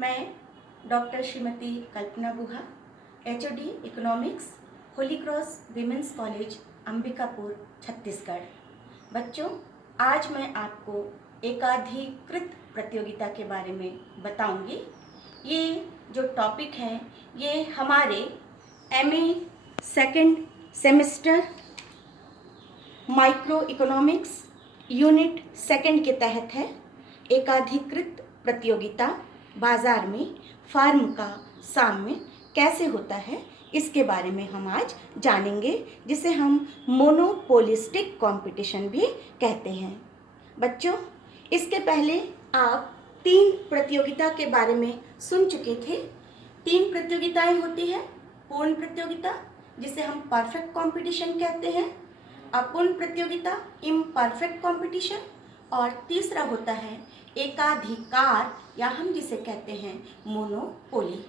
मैं doctor Shrimati Kalpana Guha, HOD economics, Holy Cross women's college, Ambikapur, Chhattisgarh. बच्चों, आज मैं आपको एकाधिकृत प्रतियोगिता के बारे में बताऊंगी। ये जो टॉपिक है ये हमारे MA second semester micro economics unit second के तहत है। एकाधिकृत प्रतियोगिता बाजार में फर्म का साम्य कैसे होता है इसके बारे में हम आज जानेंगे, जिसे हम मोनोपोलिस्टिक कंपटीशन भी कहते हैं। बच्चों, इसके पहले आप 3 प्रतियोगिता के बारे में सुन चुके थे। 3 प्रतियोगिताएं होती है। पूर्ण प्रतियोगिता, जिसे हम परफेक्ट कंपटीशन कहते हैं, अपूर्ण प्रतियोगिता इम्परफेक्ट कंपटीशन, और तीसरा होता है एकाधिकार, या हम जिसे कहते हैं मोनोपोली।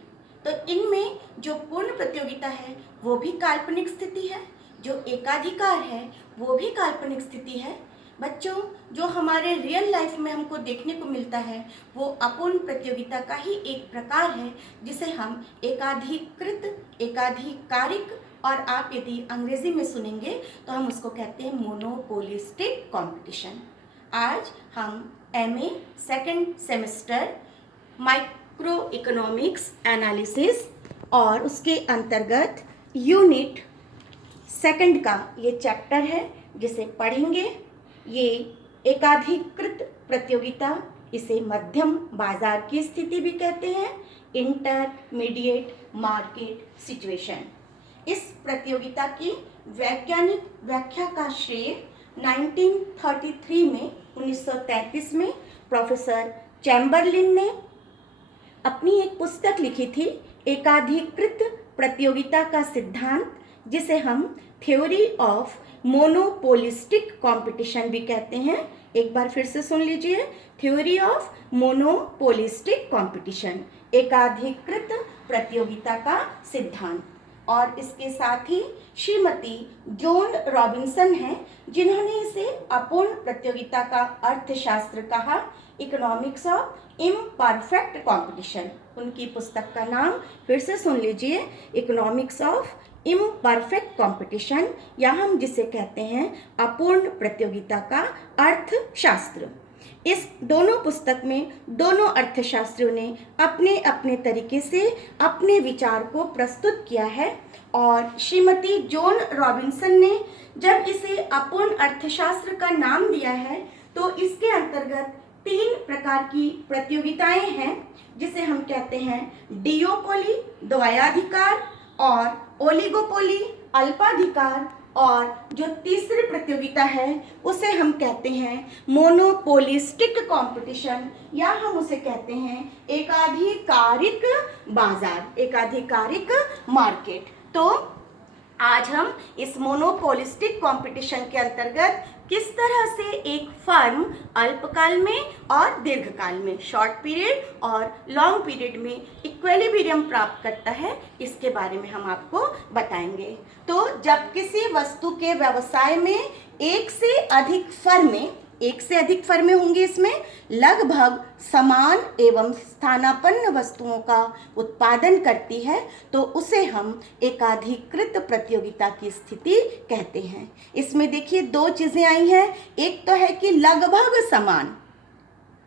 तो इनमें जो पूर्ण प्रतियोगिता है वो भी काल्पनिक स्थिति है, जो एकाधिकार है वो भी काल्पनिक स्थिति है। बच्चों, जो हमारे रियल लाइफ में हमको देखने को मिलता है वो अपूर्ण प्रतियोगिता का ही एक प्रकार है, जिसे हम एकाधिकृत, एकाधिकारिक, और आप यदि अंग्रेजी में सुनेंगे तो हम उसको कहते हैं मोनोपोलिस्टिक कंपटीशन। आज हम MA second semester micro economics analysis और उसके अंतर्गत यूनिट सेकंड का ये चैप्टर है जिसे पढ़ेंगे। ये एकाधिकृत प्रतियोगिता, इसे मध्यम बाजार की स्थिति भी कहते हैं, इंटरमीडिएट मार्केट सिचुएशन। इस प्रतियोगिता की वैज्ञानिक व्याख्या का श्रेय 1933 में प्रोफेसर चैम्बरलिन ने अपनी एक पुस्तक लिखी थी, एकाधिकृत प्रतियोगिता का सिद्धांत, जिसे हम थ्योरी ऑफ मोनोपोलिस्टिक कंपटीशन भी कहते हैं। एक बार फिर से सुन लीजिए, थ्योरी ऑफ मोनोपोलिस्टिक कंपटीशन, एकाधिकृत प्रतियोगिता का सिद्धांत। और इसके साथ ही श्रीमती जोन रॉबिन्सन हैं, जिन्होंने इसे अपूर्ण प्रतियोगिता का अर्थशास्त्र कहा, इकोनॉमिक्स ऑफ इम्परफेक्ट कंपटीशन। उनकी पुस्तक का नाम फिर से सुन लीजिए, इकोनॉमिक्स ऑफ इम्परफेक्ट कंपटीशन, या हम जिसे कहते हैं अपूर्ण प्रतियोगिता का अर्थशास्त्र। इस दोनों पुस्तक में दोनों अर्थशास्त्रियों ने अपने अपने तरीके से अपने विचार को प्रस्तुत किया है। और श्रीमती जोन रॉबिन्सन ने जब इसे अपूर्ण अर्थशास्त्र का नाम दिया है तो इसके अंतर्गत 3 प्रकार की प्रतियोगिताएं हैं, जिसे हम कहते हैं डिओपोली, द्वयाधिकार, और ओलिगोपोली, अल्पाधिकार, और जो तीसरी प्रतियोगिता है उसे हम कहते हैं मोनोपोलिस्टिक कंपटीशन, या हम उसे कहते हैं एकाधिकारिक बाजार, एकाधिकारिक मार्केट। तो आज हम इस मोनोपोलिस्टिक कंपटीशन के अंतर्गत किस तरह से एक फर्म अल्पकाल में और दीर्घकाल में, शॉर्ट पीरियड और लॉन्ग पीरियड में इक्विलिब्रियम प्राप्त करता है, इसके बारे में हम आपको बताएंगे। तो जब किसी वस्तु के व्यवसाय में एक से अधिक फर्में होंगी, इसमें लगभग समान एवं स्थानापन्न वस्तुओं का उत्पादन करती है, तो उसे हम एकाधिकृत प्रतियोगिता की स्थिति कहते हैं। इसमें देखिए 2 चीजें आई हैं, एक तो है कि लगभग समान,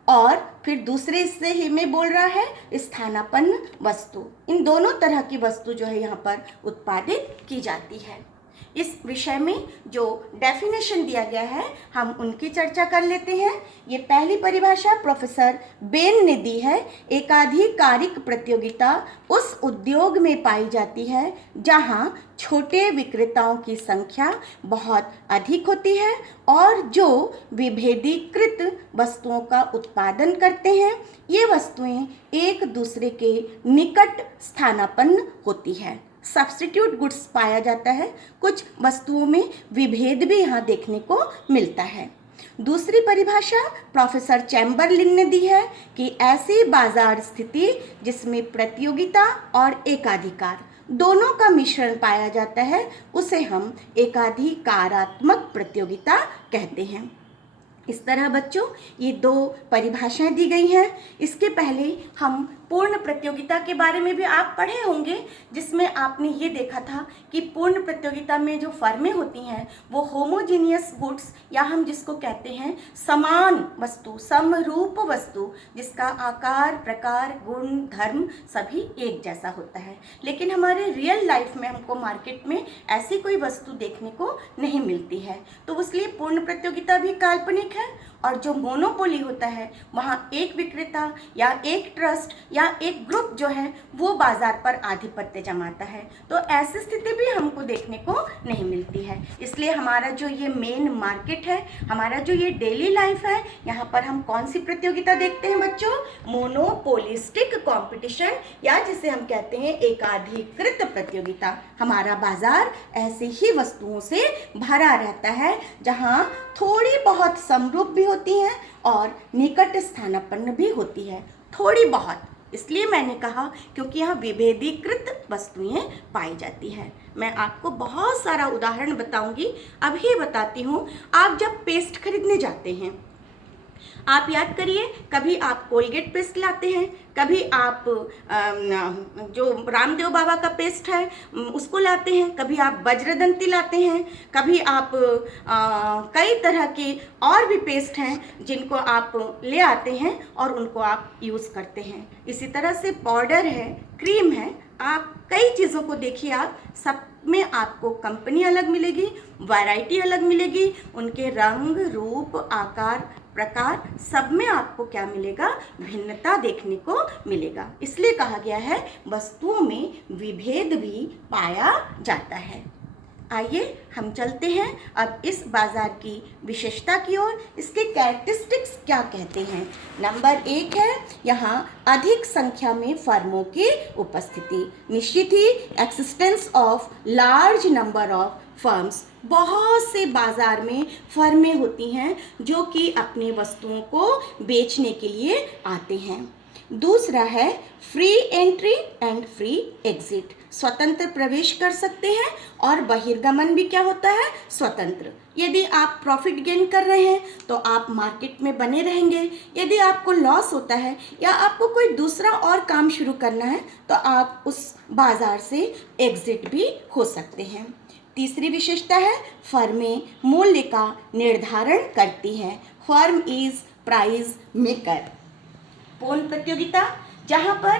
और फिर दूसरे हिस्से ही में बोल रहा है स्थानापन्न वस्तु। इन दोनों तरह की वस्तु जो है यहाँ पर उत्पादित की जाती है। इस विषय में जो डेफिनेशन दिया गया है हम उनकी चर्चा कर लेते हैं। ये पहली परिभाषा प्रोफेसर बेन ने दी है, एकाधिकारिक प्रतियोगिता उस उद्योग में पाई जाती है जहां छोटे विक्रेताओं की संख्या बहुत अधिक होती है और जो विभेदीकृत वस्तुओं का उत्पादन करते हैं। ये वस्तुएं एक दूसरे के निकट स्थानापन्न होती है, सब्स्टिट्यूट गुड्स पाया जाता है। कुछ वस्तुओं में विभेद भी यहाँ देखने को मिलता है। दूसरी परिभाषा प्रोफेसर चैम्बरलिन ने दी है कि ऐसी बाजार स्थिति जिसमें प्रतियोगिता और एकाधिकार दोनों का मिश्रण पाया जाता है, उसे हम एकाधिकारात्मक प्रतियोगिता कहते हैं। इस तरह बच्चों ये 2 परिभाषाएं दी गई हैं। इसके पहले हम पूर्ण प्रतियोगिता के बारे में भी आप पढ़े होंगे, जिसमें आपने ये देखा था कि पूर्ण प्रतियोगिता में जो फर्में होती हैं वो होमोजीनियस गुड्स, या हम जिसको कहते हैं समान वस्तु, समरूप वस्तु, जिसका आकार, प्रकार, गुण, धर्म सभी एक जैसा होता है। लेकिन हमारे रियल लाइफ में हमको मार्केट में ऐसी कोई वस्तु देखने को नहीं मिलती है, तो इसलिए पूर्ण प्रतियोगिता भी काल्पनिक है। और जो मोनोपोली होता है वहाँ एक विक्रेता या एक ट्रस्ट या एक ग्रुप जो है वो बाजार पर आधिपत्य जमाता है, तो ऐसी स्थिति भी हमको देखने को नहीं मिलती है। इसलिए हमारा जो ये मेन मार्केट है, हमारा जो ये डेली लाइफ है, यहाँ पर हम कौन सी प्रतियोगिता देखते हैं बच्चों? मोनोपोलिस्टिक कंपटीशन, या जिसे हम कहते हैं एकाधिकृत प्रतियोगिता। हमारा बाजार ऐसे ही वस्तुओं से भरा रहता है जहाँ थोड़ी बहुत समरूप भी होती हैं और निकट स्थानापन्न भी होती है, थोड़ी बहुत। इसलिए मैंने कहा क्योंकि यहाँ विभेदीकृत वस्तुएं पाई जाती है। मैं आपको बहुत सारा उदाहरण बताऊंगी, अभी बताती हूँ। आप जब पेस्ट खरीदने जाते हैं, आप याद करिए, कभी आप कोलगेट पेस्ट लाते हैं, कभी आप जो रामदेव बाबा का पेस्ट है उसको लाते हैं, कभी आप वज्रदंती लाते हैं, कभी आप कई तरह के और भी पेस्ट हैं जिनको आप ले आते हैं और उनको आप यूज़ करते हैं। इसी तरह से पाउडर है, क्रीम है, आप कई चीज़ों को देखिए, आप सब में आपको कंपनी अलग मिलेगी, वैरायटी अलग मिलेगी, उनके रंग, रूप, आकार, प्रकार सब में आपको क्या मिलेगा? भिन्नता देखने को मिलेगा। इसलिए कहा गया है वस्तुओं में विभेद भी पाया जाता है। आइए हम चलते हैं अब इस बाजार की विशेषता की ओर। इसके कैरेक्टरिस्टिक्स क्या कहते हैं? नंबर 1 है यहाँ अधिक संख्या में फर्मों की उपस्थिति। निश्चित ही existence of large number of firms, बहुत से बाजार में फर्में होती हैं जो कि अपने वस्तुओं को बेचने के लिए आते हैं। दूसरा है free entry and free exit, स्वतंत्र प्रवेश कर सकते हैं और बहिर्गमन भी क्या होता है? स्वतंत्र। यदि आप प्रॉफिट गेन कर रहे हैं तो आप मार्केट में बने रहेंगे, यदि आपको लॉस होता है या आपको कोई दूसरा और काम शुरू करना है तो आप उस बाजार से एग्जिट भी हो सकते हैं। तीसरी विशेषता है फर्में मूल्य का निर्धारण करती हैं। Firm is price maker. पूर्ण प्रतियोगिता, जहाँ पर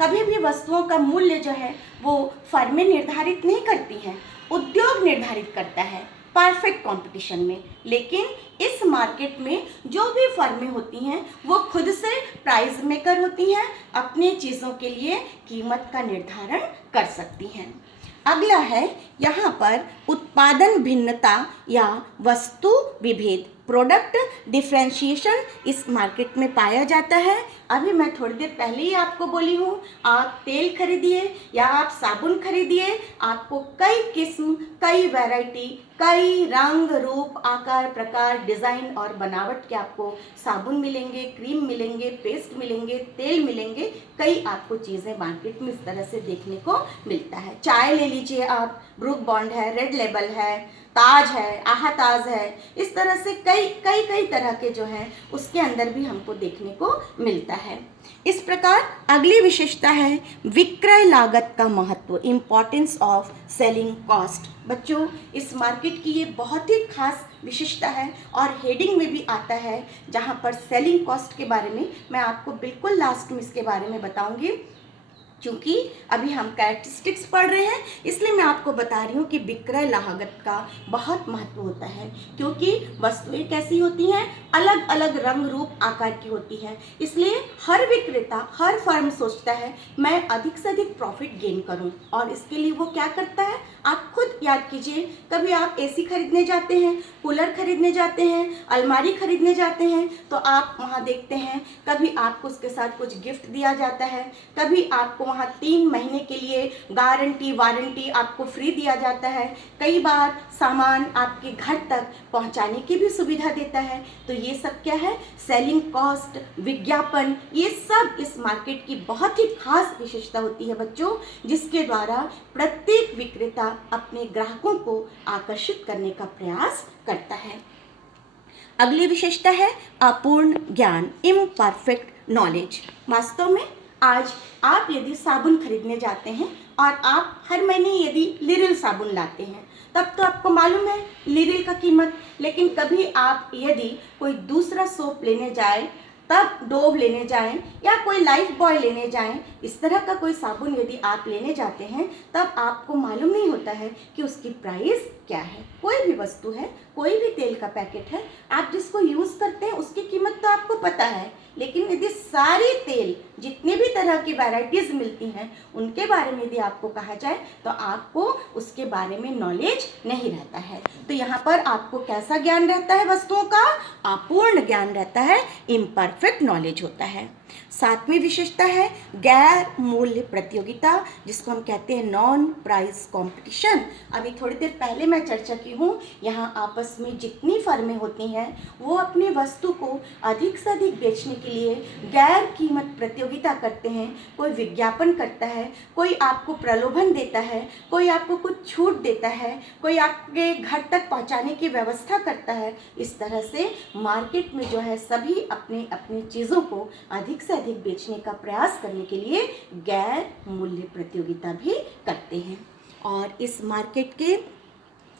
कभी भी वस्तुओं का मूल्य जो है वो फर्में निर्धारित नहीं करती हैं, उद्योग निर्धारित करता है परफेक्ट कंपटीशन में। लेकिन इस मार्केट में जो भी फर्में होती हैं वो खुद से प्राइस मेकर होती हैं, अपनी चीज़ों के लिए कीमत का निर्धारण कर सकती हैं। अगला है यहाँ पर उत्पादन भिन्नता या वस्तु विभेद, प्रोडक्ट डिफ्रेंशिएशन इस मार्केट में पाया जाता है। अभी मैं थोड़ी देर पहले ही आपको बोली हूँ, आप तेल खरीदिए या आप साबुन खरीदिए, आपको कई किस्म, कई वैरायटी, कई रंग, रूप, आकार, प्रकार, डिज़ाइन और बनावट के आपको साबुन मिलेंगे, क्रीम मिलेंगे, पेस्ट मिलेंगे, तेल मिलेंगे, कई आपको चीज़ें मार्केट में इस तरह से देखने को मिलता है। चाय ले लीजिए आप, ब्रूक बॉन्ड है, रेड लेबल है, ताज है, आहा ताज है, इस तरह से कई तरह के जो हैं उसके अंदर भी हमको देखने को मिलता है। इस प्रकार अगली विशेषता है विक्रय लागत का महत्व, इम्पॉर्टेंस ऑफ सेलिंग कॉस्ट। बच्चों, इस मार्केट की ये बहुत ही खास विशेषता है और हेडिंग में भी आता है, जहाँ पर सेलिंग कॉस्ट के बारे में मैं आपको बिल्कुल लास्ट में इसके बारे में बताऊंगी। क्योंकि अभी हम कैरेक्टरिस्टिक्स पढ़ रहे हैं, इसलिए मैं आपको बता रही हूँ कि विक्रय लागत का बहुत महत्व होता है, क्योंकि वस्तुएं कैसी होती हैं, अलग अलग रंग, रूप, आकार की होती है। इसलिए हर विक्रेता, हर फर्म सोचता है मैं अधिक से अधिक प्रॉफिट गेन करूं, और इसके लिए वो क्या करता है? आप खुद याद कीजिए, कभी आप एसी खरीदने जाते हैं, कूलर खरीदने जाते हैं, अलमारी खरीदने जाते हैं, तो आप वहाँ देखते हैं कभी आपको उसके साथ कुछ गिफ्ट दिया जाता है, कभी आपको वहाँ 3 महीने के लिए गारंटी, वारंटी आपको फ्री दिया जाता है, कई बार सामान आपके घर तक पहुँचाने की भी सुविधा देता है। तो ये सब क्या है? सेलिंग कॉस्ट, विज्ञापन, ये सब इस मार्केट की बहुत ही खास विशेषता होती है बच्चों, जिसके द्वारा प्रत्येक विक्रेता अपने ग्राहकों को आकर्षित करने का प्रयास करता है। अगली विशेषता है अपूर्ण ज्ञान, इम्परफेक्ट नॉलेज। वास्तव में आज आप यदि साबुन खरीदने जाते हैं और आप हर महीने यदि लिरिल साबुन लाते हैं, तब तो आपको मालूम है लिरिल का कीमत, लेकिन कभी आप यदि कोई दूसरा सोप लेने जाए, तब डोव लेने जाएं या कोई लाइफ बॉय लेने जाएं, इस तरह का कोई साबुन यदि आप लेने जाते हैं, तब आपको मालूम नहीं होता है कि उसकी प्राइस क्या है। कोई भी वस्तु है, कोई भी तेल का पैकेट है, आप जिसको यूज़ करते हैं उसकी कीमत तो आपको पता है, लेकिन यदि सारी तेल जितनी भी तरह की वैरायटीज़ मिलती हैं उनके बारे में यदि आपको कहा जाए तो आपको उसके बारे में नॉलेज नहीं रहता है। तो यहाँ पर आपको कैसा ज्ञान रहता है वस्तुओं का? अपूर्ण ज्ञान रहता है, इम्परफेक्ट नॉलेज होता है। सातवीं विशेषता है गैर मूल्य प्रतियोगिता, जिसको हम कहते हैं नॉन प्राइस कंपटीशन। अभी थोड़ी देर पहले मैं चर्चा की हूँ, यहाँ आपस में जितनी फर्में होती हैं वो अपनी वस्तु को अधिक से अधिक बेचने के लिए गैर कीमत प्रतियोगिता करते हैं। कोई विज्ञापन करता है, कोई आपको प्रलोभन देता है, कोई आपको कुछ छूट देता है, कोई आपके घर तक पहुँचाने की व्यवस्था करता है। इस तरह से मार्केट में जो है सभी अपने अपनी चीज़ों को अधिक से अधिक बेचने का प्रयास करने के लिए गैर मूल्य प्रतियोगिता भी करते हैं। और इस मार्केट के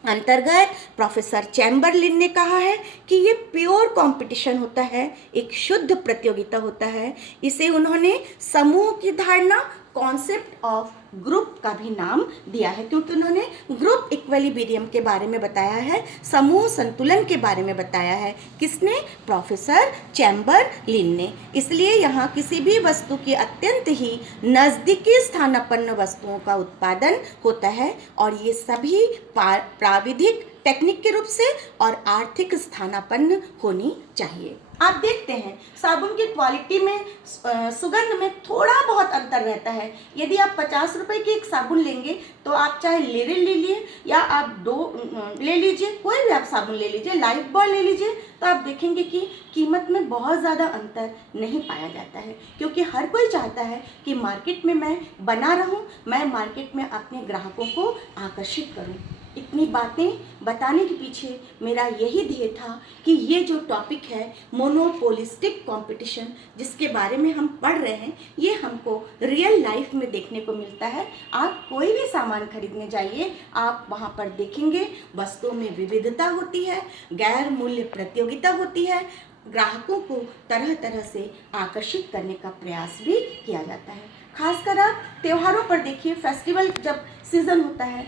अंतर्गत प्रोफेसर चैम्बरलिन ने कहा है कि ये प्योर कंपटीशन होता है, एक शुद्ध प्रतियोगिता होता है। इसे उन्होंने समूह की धारणा, कॉन्सेप्ट ऑफ ग्रुप का भी नाम दिया है, क्योंकि उन्होंने ग्रुप इक्विलिब्रियम के बारे में बताया है, समूह संतुलन के बारे में बताया है। किसने? प्रोफेसर चैम्बरलिन ने। इसलिए यहाँ किसी भी वस्तु की अत्यंत ही नज़दीकी स्थानापन्न वस्तुओं का उत्पादन होता है, और ये सभी प्राविधिक टेक्निक के रूप से और आर्थिक स्थानापन्न होनी चाहिए। आप देखते हैं साबुन की क्वालिटी में, सुगंध में थोड़ा बहुत अंतर रहता है। यदि आप 50 रुपए की एक साबुन लेंगे तो आप चाहे लिरिल ले लीजिए या आप डो ले लीजिए, कोई भी आप साबुन ले लीजिए, लाइफ बॉय ले लीजिए, तो आप देखेंगे कि कीमत में बहुत ज़्यादा अंतर नहीं पाया जाता है, क्योंकि हर कोई चाहता है कि मार्केट में मैं बना रहूं, मैं मार्केट में अपने ग्राहकों को आकर्षित करूं। इतनी बातें बताने के पीछे मेरा यही ध्येय था कि ये जो टॉपिक है मोनोपोलिस्टिक कंपटीशन, जिसके बारे में हम पढ़ रहे हैं, ये हमको रियल लाइफ में देखने को मिलता है। आप कोई भी सामान खरीदने जाइए, आप वहाँ पर देखेंगे वस्तुओं में विविधता होती है, गैर मूल्य प्रतियोगिता होती है, ग्राहकों को तरह तरह से आकर्षित करने का प्रयास भी किया जाता है। खासकर आप त्योहारों पर देखिए, फेस्टिवल जब सीज़न होता है,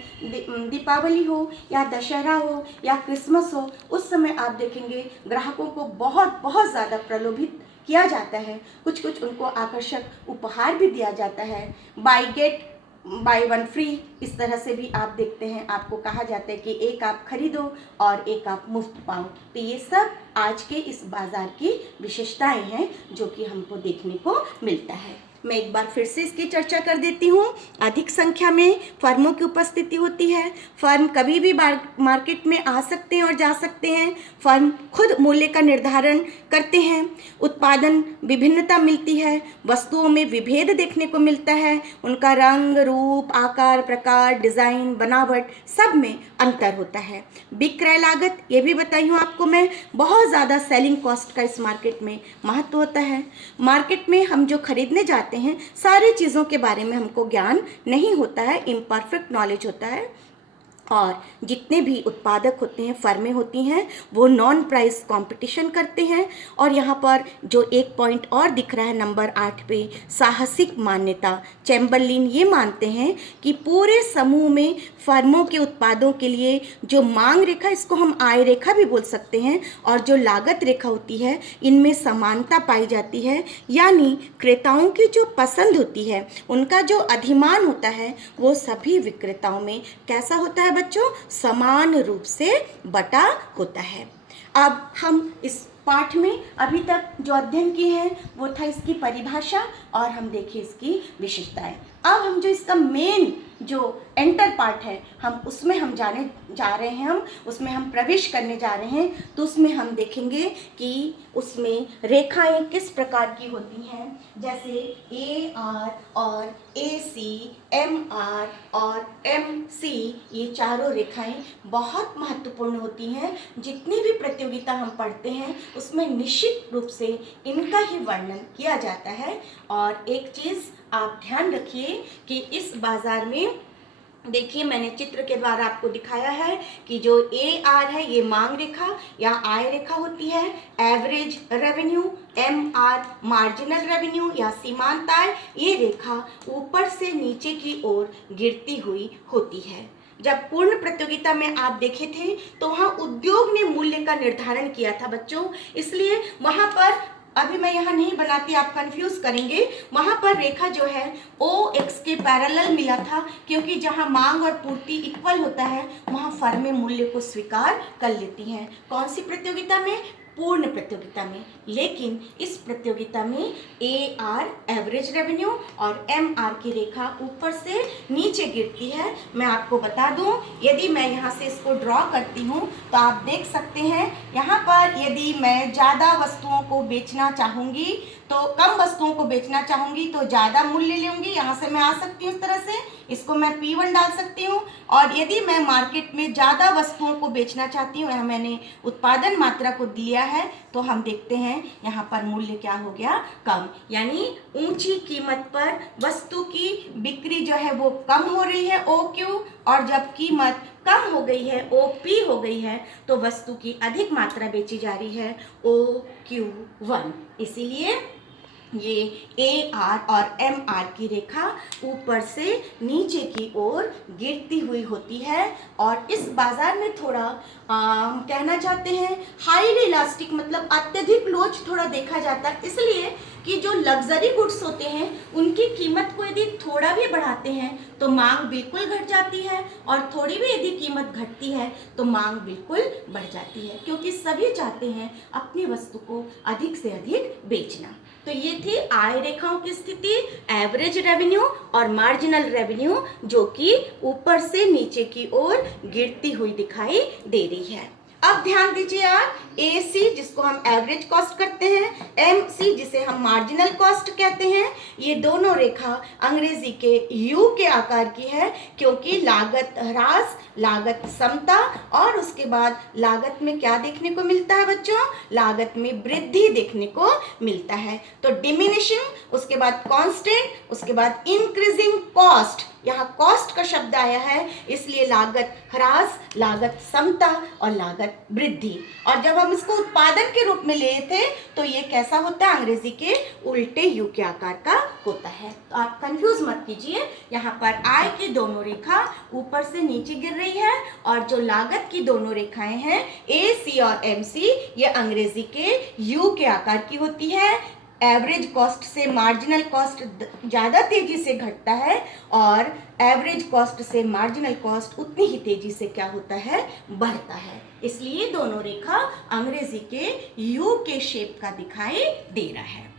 दीपावली हो या दशहरा हो या क्रिसमस हो, उस समय आप देखेंगे ग्राहकों को बहुत बहुत ज़्यादा प्रलोभित किया जाता है। कुछ कुछ उनको आकर्षक उपहार भी दिया जाता है, बाय वन फ्री, इस तरह से भी आप देखते हैं। आपको कहा जाता है कि एक आप खरीदो और एक आप मुफ्त पाओ। तो ये सब आज के इस बाज़ार की विशेषताएं हैं जो कि हमको देखने को मिलता है। मैं एक बार फिर से इसकी चर्चा कर देती हूँ। अधिक संख्या में फर्मों की उपस्थिति होती है। फर्म कभी भी मार्केट में आ सकते हैं और जा सकते हैं। फर्म खुद मूल्य का निर्धारण करते हैं। उत्पादन विभिन्नता मिलती है, वस्तुओं में विभेद देखने को मिलता है, उनका रंग, रूप, आकार, प्रकार, डिज़ाइन, बनावट सब में अंतर होता है। विक्रय लागत, ये भी बताई हूँ आपको मैं, बहुत ज़्यादा सेलिंग कॉस्ट का इस मार्केट में महत्व होता है। मार्केट में हम जो खरीदने जाते हैं सारी चीज़ों के बारे में हमको ज्ञान नहीं होता है, इम्परफेक्ट नॉलेज होता है। और जितने भी उत्पादक होते हैं, फर्में होती हैं, वो नॉन प्राइस कंपटीशन करते हैं। और यहाँ पर जो एक पॉइंट और दिख रहा है नंबर 8 पे, साहसिक मान्यता। चैम्बरलिन ये मानते हैं कि पूरे समूह में फर्मों के उत्पादों के लिए जो मांग रेखा, इसको हम आय रेखा भी बोल सकते हैं, और जो लागत रेखा होती है, इनमें समानता पाई जाती है। यानी क्रेताओं की जो पसंद होती है, उनका जो अधिमान होता है, वो सभी विक्रेताओं में कैसा होता है बच्चों? समान रूप से बटा होता है। अब हम इस पाठ में अभी तक जो अध्ययन किए हैं वो था इसकी परिभाषा, और हम देखें इसकी विशेषताएं। अब हम जो इसका मेन जो एंटर पार्ट है हम उसमें हम जाने जा रहे हैं, हम उसमें हम प्रवेश करने जा रहे हैं। तो उसमें हम देखेंगे कि उसमें रेखाएं किस प्रकार की होती हैं, जैसे ए आर और ए सी, एम आर और एम सी, ये चारों रेखाएं बहुत महत्वपूर्ण होती हैं। जितनी भी प्रतियोगिता हम पढ़ते हैं उसमें निश्चित रूप से इनका ही वर्णन किया जाता है। और एक चीज़ आप ध्यान रखिए कि इस बाजार में देखिए, मैंने चित्र के द्वारा आपको दिखाया है कि जो ए आर है ये मांग रेखा या आय रेखा होती है, average revenue, M R marginal revenue या सीमांत आय, ये रेखा ऊपर से नीचे की ओर गिरती हुई होती है। जब पूर्ण प्रतियोगिता में आप देखे थे तो वहाँ उद्योग ने मूल्य का निर्धारण किया था बच्चों, इसलिए वहाँ पर, अभी मैं यहाँ नहीं बनाती, आप कंफ्यूज करेंगे, वहाँ पर रेखा जो है ओ एक्स के पैरेलल मिला था, क्योंकि जहाँ मांग और पूर्ति इक्वल होता है वहाँ फर्में मूल्य को स्वीकार कर लेती हैं। कौन सी प्रतियोगिता में? पूर्ण प्रतियोगिता में। लेकिन इस प्रतियोगिता में ए आर एवरेज रेवेन्यू और एम आर की रेखा ऊपर से नीचे गिरती है। मैं आपको बता दूं, यदि मैं यहाँ से इसको ड्रॉ करती हूँ तो आप देख सकते हैं यहाँ पर, यदि मैं ज़्यादा वस्तुओं को बेचना चाहूँगी तो कम वस्तुओं को बेचना चाहूँगी तो ज़्यादा मूल्य लूँगी। यहाँ से मैं आ सकती हूँ इस तरह से, इसको मैं P1 डाल सकती हूँ। और यदि मैं मार्केट में ज़्यादा वस्तुओं को बेचना चाहती हूँ, यहाँ मैंने उत्पादन मात्रा को दिया है, तो हम देखते हैं यहाँ पर मूल्य क्या हो गया? कम। यानी ऊंची कीमत पर वस्तु की बिक्री जो है वो कम हो रही है OQ, और जब कीमत कम हो गई है OP हो गई है तो वस्तु की अधिक मात्रा बेची जा रही है OQ1। इसीलिए ये ए आर और एम आर की रेखा ऊपर से नीचे की ओर गिरती हुई होती है। और इस बाजार में थोड़ा हम कहना चाहते हैं हाईली इलास्टिक, मतलब अत्यधिक लोच थोड़ा देखा जाता है, इसलिए कि जो लग्जरी गुड्स होते हैं उनकी कीमत को यदि थोड़ा भी बढ़ाते हैं तो मांग बिल्कुल घट जाती है, और थोड़ी भी यदि कीमत घटती है तो मांग बिल्कुल बढ़ जाती है, क्योंकि सभी चाहते हैं अपनी वस्तु को अधिक से अधिक बेचना। तो ये थी आय रेखाओं की स्थिति, एवरेज रेवेन्यू और मार्जिनल रेवेन्यू, जो कि ऊपर से नीचे की ओर गिरती हुई दिखाई दे रही है। अब ध्यान दीजिए आप, ए सी जिसको हम एवरेज कॉस्ट करते हैं, एम सी जिसे हम मार्जिनल कॉस्ट कहते हैं, ये दोनों रेखा अंग्रेजी के यू के आकार की है, क्योंकि लागत ह्रास, लागत समता और उसके बाद लागत में क्या देखने को मिलता है बच्चों? लागत में वृद्धि देखने को मिलता है। तो डिमिनिशिंग, उसके बाद कांस्टेंट, उसके बाद इंक्रीजिंग कॉस्ट, यहाँ कॉस्ट का शब्द आया है, इसलिए लागत ह्रास, लागत समता और लागत वृद्धि। और जब हम इसको उत्पादन के रूप में लिए थे तो ये कैसा होता है? अंग्रेजी के उल्टे यू के आकार का होता है। तो आप कंफ्यूज मत कीजिए, यहाँ पर आय की दोनों रेखा ऊपर से नीचे गिर रही है, और जो लागत की दोनों रेखाएं हैं ए सी और एम सी, ये अंग्रेजी के यू के आकार की होती है। एवरेज कॉस्ट से मार्जिनल कॉस्ट ज़्यादा तेजी से घटता है, और एवरेज कॉस्ट से मार्जिनल कॉस्ट उतनी ही तेजी से क्या होता है? बढ़ता है। इसलिए दोनों रेखा अंग्रेजी के यू के शेप का दिखाई दे रहा है।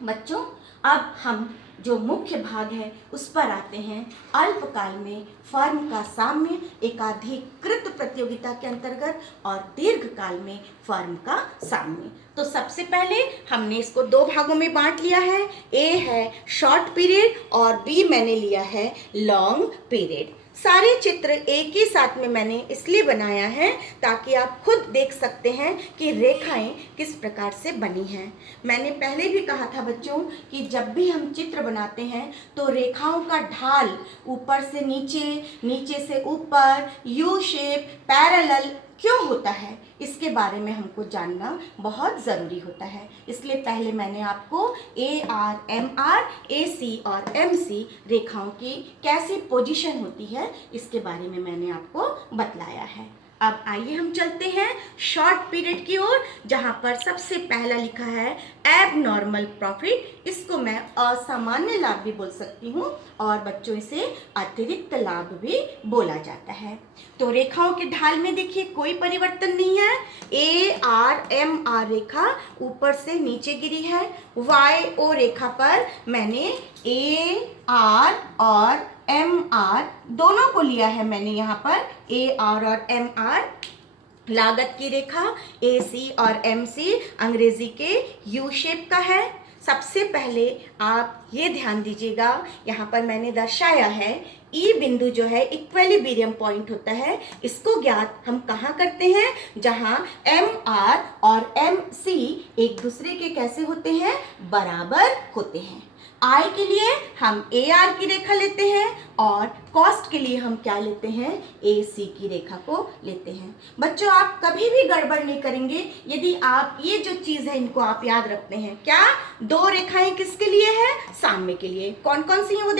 बच्चों, अब हम जो मुख्य भाग है उस पर आते हैं। अल्पकाल में फर्म का साम्य एकाधिकृत प्रतियोगिता के अंतर्गत और दीर्घकाल में फर्म का साम्य। तो सबसे पहले हमने इसको दो भागों में बांट लिया है। ए है शॉर्ट पीरियड और बी मैंने लिया है लॉन्ग पीरियड। सारे चित्र एक ही साथ में मैंने इसलिए बनाया है ताकि आप खुद देख सकते हैं कि रेखाएं किस प्रकार से बनी हैं। मैंने पहले भी कहा था बच्चों कि जब भी हम चित्र बनाते हैं तो रेखाओं का ढाल ऊपर से नीचे, नीचे से ऊपर, यू शेप, पैरेलल क्यों होता है, इसके बारे में हमको जानना बहुत ज़रूरी होता है। इसलिए पहले मैंने आपको ए आर, एम आर, ए सी और एम सी रेखाओं की कैसी पोजीशन होती है इसके बारे में मैंने आपको बतलाया है। अब आइए हम चलते हैं शॉर्ट पीरियड की ओर, जहाँ पर सबसे पहला लिखा है एबनॉर्मल प्रॉफिट। इसको मैं असामान्य लाभ भी बोल सकती हूँ और बच्चों इसे अतिरिक्त लाभ भी बोला जाता है। तो रेखाओं के ढाल में देखिए कोई परिवर्तन नहीं है। ए आर एम आर रेखा ऊपर से नीचे गिरी है। वाई ओ रेखा पर मैंने ए आर और एम आर दोनों को लिया है मैंने यहाँ पर, ए आर और एम आर। लागत की रेखा ए सी और एम सी अंग्रेजी के यू शेप का है। सबसे पहले आप ये ध्यान दीजिएगा, यहाँ पर मैंने दर्शाया है ई बिंदु जो है इक्विलिब्रियम पॉइंट होता है। इसको ज्ञात हम कहाँ करते हैं, जहाँ एम आर और एम सी एक दूसरे के कैसे होते हैं, बराबर होते हैं। आय के लिए हम ए आर की रेखा लेते हैं और कॉस्ट के लिए हम क्या लेते हैं, ए सी की रेखा को लेते हैं। बच्चों आप कभी भी गड़बड़ नहीं करेंगे यदि आप ये जो चीज़ है इनको आप याद रखते हैं। क्या दो रेखाएं किसके लिए है, साम्य के लिए। कौन कौन सी हैं वो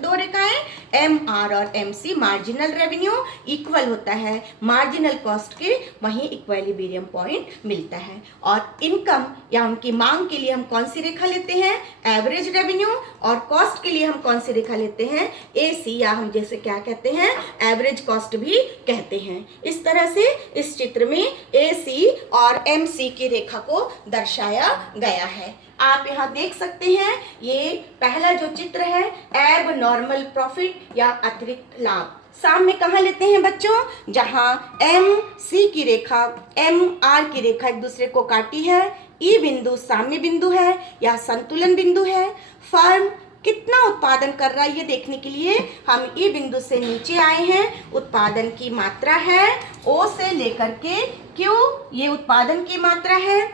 दो रेखाएं, एम आर और M C marginal revenue equal होता है मार्जिनल कॉस्ट के, वहीं इक्विलिब्रियम पॉइंट मिलता है। और इनकम या उनकी मांग के लिए हम कौन सी रेखा लेते हैं, एवरेज रेवेन्यू, और कॉस्ट के लिए हम कौन सी रेखा लेते हैं, ए सी, या हम जैसे क्या कहते हैं, एवरेज कॉस्ट भी कहते हैं। इस तरह से इस चित्र में ए सी और एम सी की रेखा को दर्शाया गया है। आप यहाँ देख सकते हैं, ये पहला जो चित्र है एब नॉर्मल प्रॉफिट या अतिरिक्त लाभ। साम्य कहाँ लेते हैं बच्चों, जहाँ एम सी की रेखा एम आर की रेखा एक दूसरे को काटी है, ई बिंदु साम्य बिंदु है या संतुलन बिंदु है। फर्म कितना उत्पादन कर रहा है ये देखने के लिए हम ई बिंदु से नीचे आए हैं। उत्पादन की मात्रा है ओ से लेकर के क्यू, ये उत्पादन की मात्रा है।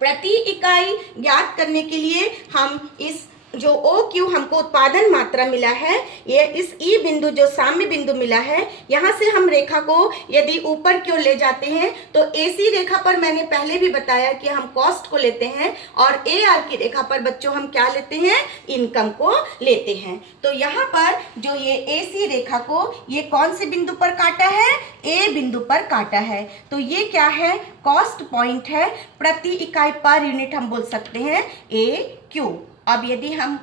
प्रति इकाई ज्ञात करने के लिए हम इस जो ओ क्यू हमको उत्पादन मात्रा मिला है, ये इस ई बिंदु जो साम्य बिंदु मिला है, यहाँ से हम रेखा को यदि ऊपर की ओर ले जाते हैं तो ए सी रेखा पर मैंने पहले भी बताया कि हम कॉस्ट को लेते हैं, और ए आर की रेखा पर बच्चों हम क्या लेते हैं, इनकम को लेते हैं। तो यहाँ पर जो ये ए सी रेखा को ये कौन से बिंदु पर काटा है, ए बिंदु पर काटा है। तो ये क्या है, कॉस्ट पॉइंट है, प्रति इकाई पर यूनिट हम बोल सकते हैं ए क्यू। अब यदि हम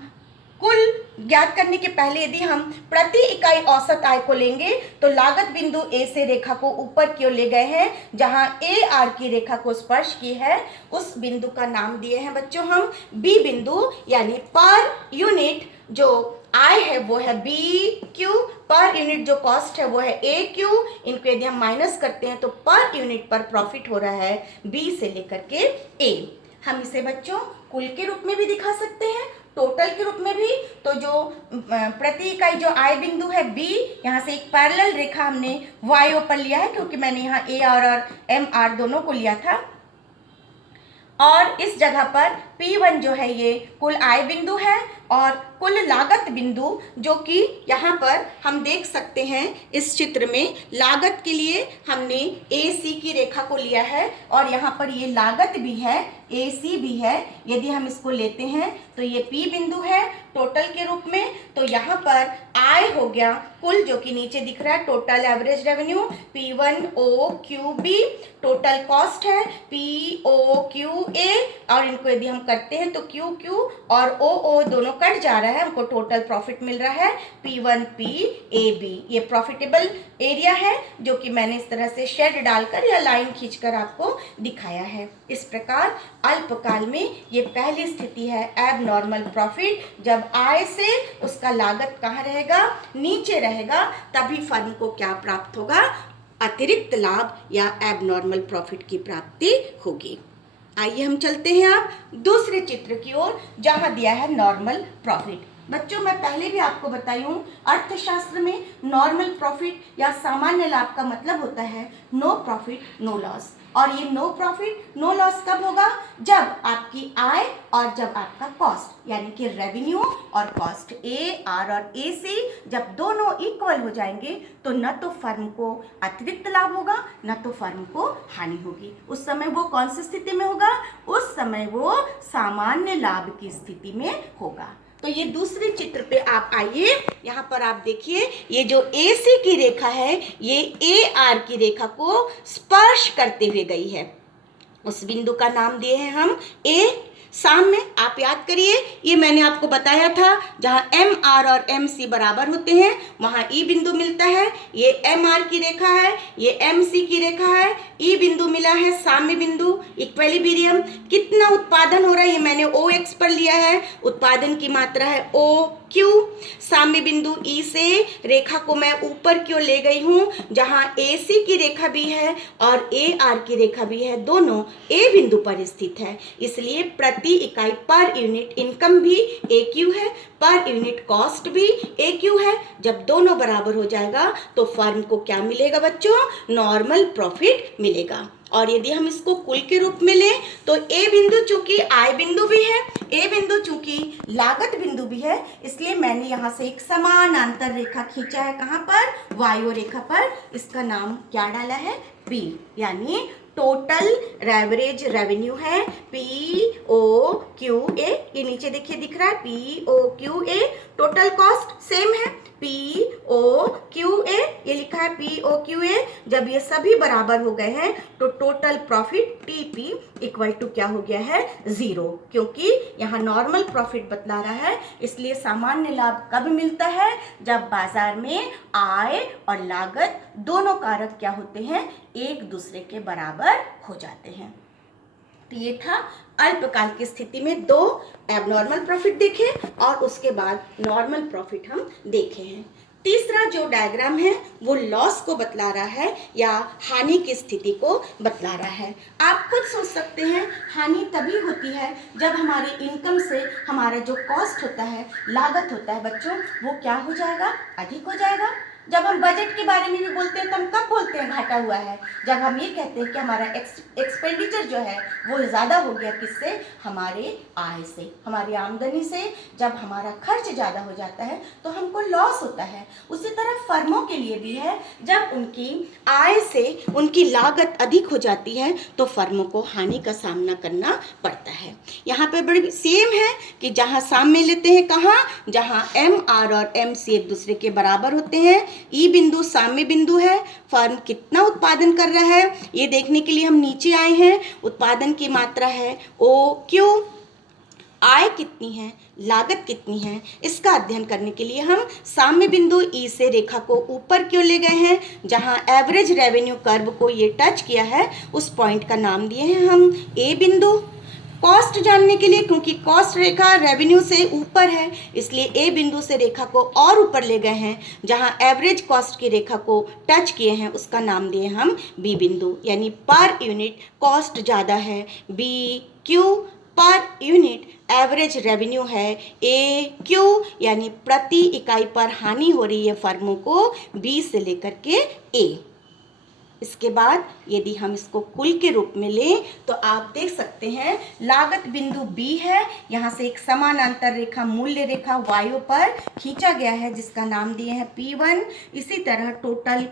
कुल ज्ञात करने के पहले यदि हम प्रति इकाई औसत आय को लेंगे तो लागत बिंदु ए से रेखा को ऊपर की ओर ले गए हैं, जहां ए आर की रेखा को स्पर्श की है, उस बिंदु का नाम दिए हैं बच्चों हम बी बिंदु, यानी पर यूनिट जो आय है वो है बी क्यू, पर यूनिट जो कॉस्ट है वो है ए क्यू। इनको यदि हम माइनस करते हैं तो पर यूनिट पर प्रॉफिट हो रहा है बी से लेकर के ए। हम इसे बच्चों कुल के रूप में भी दिखा सकते हैं, टोटल के रूप में भी। तो जो प्रति इकाई जो आय बिंदु है बी, यहाँ से एक पैरेलल रेखा हमने वाई पर लिया है क्योंकि मैंने यहाँ ए आर और एम आर दोनों को लिया था, और इस जगह पर P1 जो है ये कुल आय बिंदु है, और कुल लागत बिंदु जो कि यहाँ पर हम देख सकते हैं इस चित्र में, लागत के लिए हमने ए सी की रेखा को लिया है और यहाँ पर ये लागत भी है, ए सी भी है। यदि हम इसको लेते हैं तो ये P बिंदु है टोटल के रूप में। तो यहाँ पर आय हो गया कुल, जो कि नीचे दिख रहा है, total average revenue P1 O Q B, total cost है P O Q A, और इनको यदि हम करते हैं तो Q Q और O O दोनों कट जा रहा है, हमको टोटल प्रॉफिट मिल रहा है P1 P A B। ये प्रॉफिटेबल एरिया है जो कि मैंने इस तरह से शेड डालकर या लाइन खींचकर आपको दिखाया है। इस प्रकार अल्पकाल में ये पहली स्थिति है एब नॉर्मल प्रॉफिट, जब आय से उसका लागत कहाँ रहेगा, नीचे रहेगा, तभी फर्म को क्या प्राप्त होगा, अतिरिक्त लाभ या एब नॉर्मल प्रॉफिट की प्राप्ति होगी। आइए हम चलते हैं अब दूसरे चित्र की ओर, जहां दिया है नॉर्मल प्रॉफिट। बच्चों मैं पहले भी आपको बताई हूँ, अर्थशास्त्र में नॉर्मल प्रॉफिट या सामान्य लाभ का मतलब होता है नो प्रॉफिट नो लॉस। और ये नो प्रॉफिट नो लॉस कब होगा, जब आपकी आय और जब आपका कॉस्ट यानी कि रेवेन्यू और कॉस्ट ए आर और ए सी जब दोनों इक्वल हो जाएंगे तो न तो फर्म को अतिरिक्त लाभ होगा न तो फर्म को हानि होगी। उस समय वो कौन सी स्थिति में होगा, उस समय वो सामान्य लाभ की स्थिति में होगा। तो ये दूसरे चित्र पे आप आइए, यहाँ पर आप देखिए ये जो ए सी की रेखा है ये ए आर की रेखा को स्पर्श करते हुए गई है, उस बिंदु का नाम दिए हैं हम ए। साम्य आप याद करिए, ये मैंने आपको बताया था जहाँ एम आर और एम सी बराबर होते हैं वहाँ ई बिंदु मिलता है। ये एम आर की रेखा है, ये एम सी की रेखा है, ई बिंदु मिला है साम्य बिंदु इक्विलिब्रियम। कितना उत्पादन हो रहा है ये मैंने ओ एक्स पर लिया है, उत्पादन की मात्रा है ओ क्यू। साम्य बिंदु ई से रेखा को मैं ऊपर क्यों ले गई हूँ, जहाँ ए सी की रेखा भी है और ए आर की रेखा भी है, दोनों ए बिंदु पर स्थित है, इसलिए प्रति इकाई पर यूनिट इनकम भी ए क्यू है, पर यूनिट कॉस्ट भी ए क्यू है। जब दोनों बराबर हो जाएगा तो फर्म को क्या मिलेगा बच्चों, नॉर्मल प्रॉफिट मिलेगा। और यदि हम इसको कुल के रूप में लें तो ए बिंदु चूंकि आय बिंदु भी है, ए बिंदु चूंकि लागत बिंदु भी है, इसलिए मैंने यहाँ से एक समानांतर रेखा खींचा है। कहाँ पर, वायु रेखा पर। इसका नाम क्या डाला है, पी, यानी टोटल एवरेज रेवेन्यू है पी ओ क्यू ए। ये नीचे देखिए दिख रहा है P O Q A. Total cost same है पी ओ क्यू ए, ये लिखा है पी ओ क्यू ए। जब ये सभी बराबर हो गए हैं तो total profit T P equal to क्या हो गया है, 0, क्योंकि यहाँ नॉर्मल प्रॉफिट बतला रहा है। इसलिए सामान्य लाभ कब मिलता है, जब बाजार में आय और लागत दोनों कारक क्या होते हैं, एक दूसरे के बराबर हो जाते हैं। तो ये था अल्पकाल की स्थिति में दो एबनॉर्मल प्रॉफिट देखे और उसके बाद नॉर्मल प्रॉफिट हम देखे हैं। तीसरा जो डायग्राम है वो लॉस को बतला रहा है या हानि की स्थिति को बतला रहा है। आप खुद सोच सकते हैं हानि तभी होती है जब हमारी इनकम से हमारा जो कॉस्ट होता है, लागत होता है बच्चों, वो क्या हो जाएगा, अधिक हो जाएगा। जब हम बजट के बारे में भी बोलते हैं तो हम कब बोलते हैं घाटा हुआ है, जब हम ये कहते हैं कि हमारा एक्सपेंडिचर जो है वो ज़्यादा हो गया, किससे, हमारे आय से, हमारी आमदनी से। जब हमारा खर्च ज़्यादा हो जाता है तो हमको लॉस होता है। उसी तरह फर्मों के लिए भी है, जब उनकी आय से उनकी लागत अधिक हो जाती है तो फर्मों को हानि का सामना करना पड़ता है। यहाँ पे बड़ी सेम है कि जहाँ साम्य लेते हैं, कहाँ, जहाँ एम आर और एम सी एक दूसरे के बराबर होते हैं। ई बिंदु साम्य बिंदु है, फर्म कितना उत्पादन कर रहा है ये देखने के लिए हम नीचे आए हैं। उत्पादन की मात्रा है ओ क्यू, आय कितनी है, लागत कितनी है, इसका अध्ययन करने के लिए हम साम्य बिंदु ई से रेखा को ऊपर क्यों ले गए हैं, जहां एवरेज रेवेन्यू कर्व को ये टच किया है उस पॉइंट का नाम दिए हैं हम ए बिंदु। कॉस्ट जानने के लिए, क्योंकि कॉस्ट रेखा रेवेन्यू से ऊपर है, इसलिए ए बिंदु से रेखा को और ऊपर ले गए हैं, जहां एवरेज कॉस्ट की रेखा को टच किए हैं उसका नाम दिए हम बी बिंदु, यानी पर यूनिट कॉस्ट ज़्यादा है, B Q per unit average revenue है, ए क्यू यानी प्रति इकाई पर हानि हो रही है फर्मों को बी से लेकर के ए। इसके बाद यदि हम इसको कुल के रूप में लें तो आप देख सकते हैं लागत बिंदु बी है, यहाँ से एक समानांतर रेखा मूल्य रेखा वायु पर खींचा गया है जिसका नाम दिए हैं P1। इसी तरह टोटल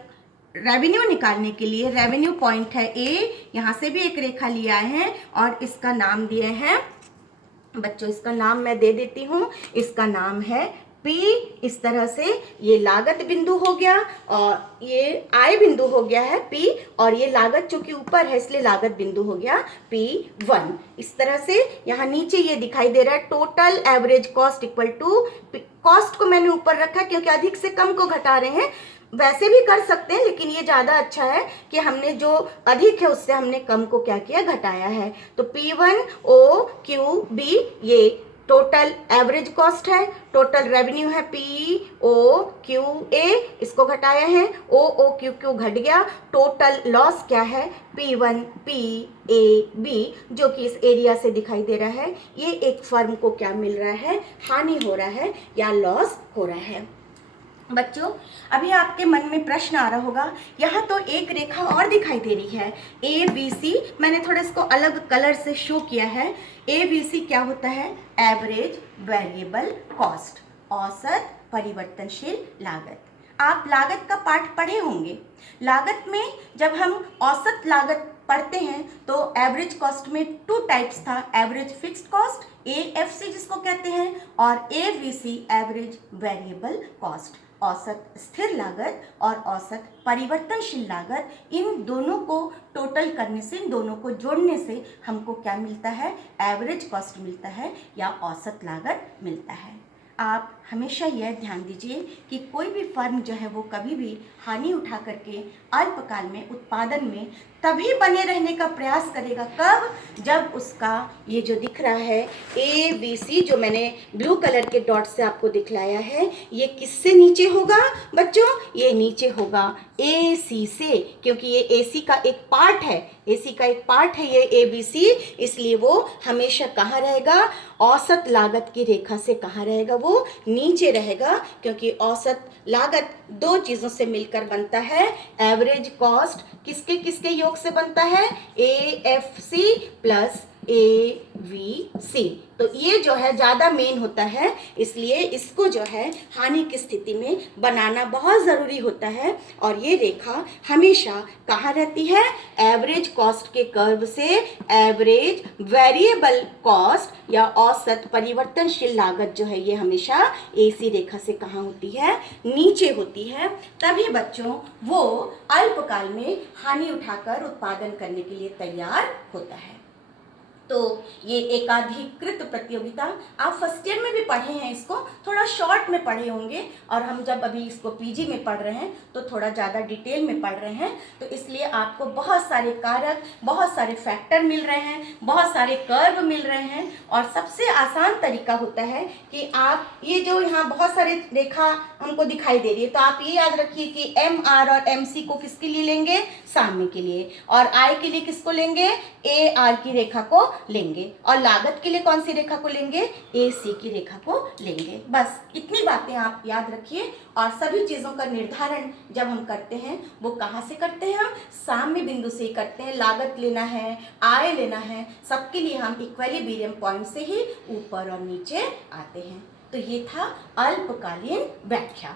रेवेन्यू निकालने के लिए रेवेन्यू पॉइंट है ए, यहाँ से भी एक रेखा लिया है और इसका नाम दिए हैं बच्चों, इसका नाम मैं दे देती हूँ, इसका नाम है P। इस तरह से ये लागत बिंदु हो गया और ये आय बिंदु हो गया है P, और ये लागत चूंकि ऊपर है इसलिए लागत बिंदु हो गया P1। इस तरह से यहाँ नीचे ये दिखाई दे रहा है total average cost equal to, cost को मैंने ऊपर रखा क्योंकि अधिक से कम को घटा रहे हैं, वैसे भी कर सकते हैं लेकिन ये ज़्यादा अच्छा है कि हमने जो अधिक है उससे हमने कम को क्या किया, घटाया है। तो P1 O Q B ये टोटल एवरेज कॉस्ट है, टोटल रेवेन्यू है P O Q A, इसको घटाया है O O Q Q घट गया, टोटल लॉस क्या है P1 P A B जो कि इस एरिया से दिखाई दे रहा है। ये एक फर्म को क्या मिल रहा है, हानि हो रहा है या लॉस हो रहा है। बच्चों अभी आपके मन में प्रश्न आ रहा होगा, यहाँ तो एक रेखा और दिखाई दे रही है ए बी सी, मैंने थोड़ा इसको अलग कलर से शो किया है। ए बी सी क्या होता है, एवरेज वेरिएबल कॉस्ट, औसत परिवर्तनशील लागत। आप लागत का पाठ पढ़े होंगे। लागत में जब हम औसत लागत पढ़ते हैं तो एवरेज कॉस्ट में 2 टाइप्स था, एवरेज फिक्स्ड कॉस्ट AFC जिसको कहते हैं, और AVC एवरेज वेरिएबल कॉस्ट, औसत स्थिर लागत और औसत परिवर्तनशील लागत। इन दोनों को टोटल करने से, इन दोनों को जोड़ने से हमको क्या मिलता है, एवरेज कॉस्ट मिलता है या औसत लागत मिलता है। आप हमेशा यह ध्यान दीजिए कि कोई भी फर्म जो है वो कभी भी हानि उठा करके अल्पकाल में उत्पादन में तभी बने रहने का प्रयास करेगा। कब? जब उसका ये जो दिख रहा है ABC, जो मैंने ब्लू कलर के डॉट से आपको दिखलाया है, ये किससे नीचे होगा बच्चों? ये नीचे होगा AC से, क्योंकि ये AC का एक पार्ट है, AC का एक पार्ट है ये ABC, इसलिए वो हमेशा कहाँ रहेगा? औसत लागत की रेखा से कहाँ रहेगा? वो नीचे रहेगा, क्योंकि औसत लागत दो चीज़ों से मिलकर बनता है। एवरेज कॉस्ट किसके किसके योग से बनता है? AFC plus AVC। तो ये जो है ज़्यादा मेन होता है, इसलिए इसको जो है हानि की स्थिति में बनाना बहुत ज़रूरी होता है। और ये रेखा हमेशा कहाँ रहती है? एवरेज कॉस्ट के कर्व से एवरेज वेरिएबल कॉस्ट या औसत परिवर्तनशील लागत जो है ये हमेशा AC रेखा से कहाँ होती है? नीचे होती है। तभी बच्चों वो अल्पकाल में हानि उठाकर उत्पादन करने के लिए तैयार होता है। तो ये एकाधिकृत प्रतियोगिता आप फर्स्ट ईयर में भी पढ़े हैं, इसको थोड़ा शॉर्ट में पढ़े होंगे, और हम जब अभी इसको PG में पढ़ रहे हैं तो थोड़ा ज़्यादा डिटेल में पढ़ रहे हैं। तो इसलिए आपको बहुत सारे कारक, बहुत सारे फैक्टर मिल रहे हैं, बहुत सारे कर्व मिल रहे हैं। और सबसे आसान तरीका होता है कि आप ये जो यहाँ बहुत सारे रेखा हमको दिखाई दे रही है, तो आप ये याद रखिए कि MR और MC को किसके लिए लेंगे? साम्य के लिए। और I के लिए किसको लेंगे? AR की रेखा को लेंगे। और लागत के लिए कौन सी रेखा को लेंगे? AC की रेखा को लेंगे। बस इतनी बातें आप याद रखिए। और सभी चीज़ों का निर्धारण जब हम करते हैं वो कहाँ से करते हैं? हम साम्य बिंदु से ही करते हैं। लागत लेना है, आय लेना है, सबके लिए हम इक्विलिब्रियम पॉइंट से ही ऊपर और नीचे आते हैं। तो ये था अल्पकालीन व्याख्या।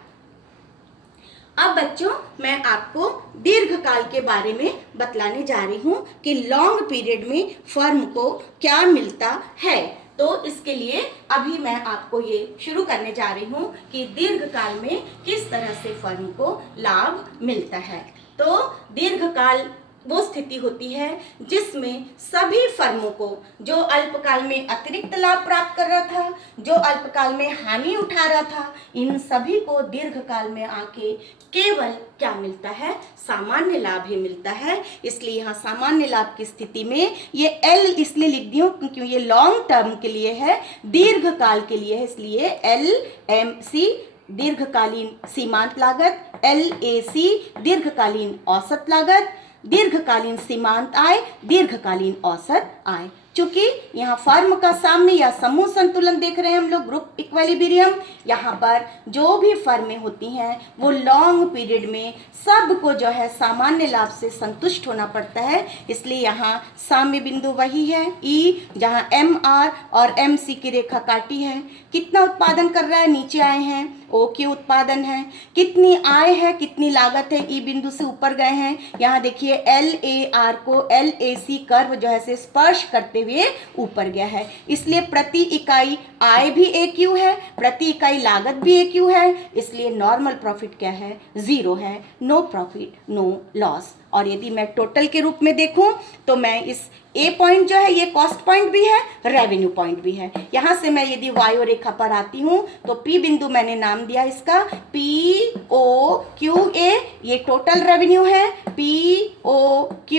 अब बच्चों मैं आपको दीर्घकाल के बारे में बतलाने जा रही हूँ कि लॉन्ग पीरियड में फर्म को क्या मिलता है। तो इसके लिए अभी मैं आपको ये शुरू करने जा रही हूँ कि दीर्घकाल में किस तरह से फर्म को लाभ मिलता है। तो दीर्घकाल वो स्थिति होती है जिसमें सभी फर्मों को जो अल्पकाल में अतिरिक्त लाभ प्राप्त कर रहा था, जो अल्पकाल में हानि उठा रहा था, इन सभी को दीर्घकाल में आके केवल क्या मिलता है? सामान्य लाभ ही मिलता है। इसलिए यहाँ सामान्य लाभ की स्थिति में ये L इसलिए लिख दी हूँ क्योंकि ये लॉन्ग टर्म के लिए है, दीर्घकाल के लिए है, इसलिए LMC दीर्घकालीन सीमांत लागत, LAC दीर्घकालीन औसत लागत, दीर्घकालीन सीमांत आय, दीर्घकालीन औसत आय। चूंकि यहाँ फर्म का साम्य या समूह संतुलन देख रहे हैं हम लोग, ग्रुप इक्विलिब्रियम, यहाँ पर जो भी फर्में होती हैं वो लॉन्ग पीरियड में सबको जो है सामान्य लाभ से संतुष्ट होना पड़ता है। इसलिए यहाँ साम्य बिंदु वही है E, जहाँ MR और MC की रेखा काटी है। कितना उत्पादन कर रहा है? नीचे आए हैं, OQ उत्पादन है। कितनी आय है, कितनी लागत है? E बिंदु से ऊपर गए हैं। यहाँ देखिए LAR को LAC कर्व जो है से स्पर्श करते हुए ऊपर गया है, इसलिए प्रति इकाई आय भी AQ है, प्रति इकाई लागत भी AQ है, इसलिए नॉर्मल प्रॉफिट क्या है? 0 है। No profit no loss. और यदि मैं टोटल के रूप में देखूं तो मैं इस A पॉइंट जो है ये कॉस्ट पॉइंट भी है, रेवेन्यू पॉइंट भी है। यहाँ से मैं यदि वायु रेखा पर आती हूँ तो P बिंदु मैंने नाम दिया इसका POQA, ये टोटल रेवेन्यू है। POQ